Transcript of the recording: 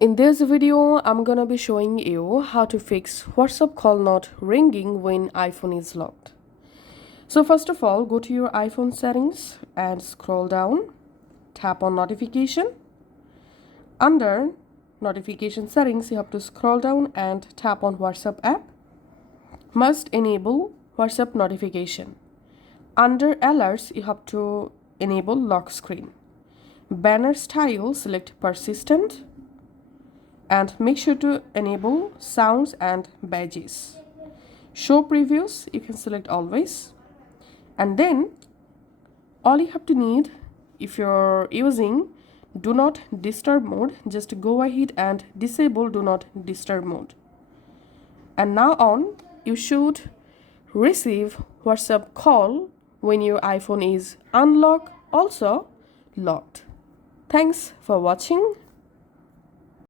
In this video, I'm gonna be showing you how to fix WhatsApp call not ringing when iPhone is locked. So first of all, go to your iPhone settings and scroll down, tap on notification. Under notification settings, you have to scroll down and tap on WhatsApp app. Must enable WhatsApp notification. Under alerts, you have to enable lock screen. Banner style, select persistent. And make sure to enable sounds and badges. Show previews, you can select always. And then all you have to need, if you're using do not disturb mode, just go ahead and disable do not disturb mode. And now on, you should receive WhatsApp call when your iPhone is unlocked, also locked. Thanks for watching.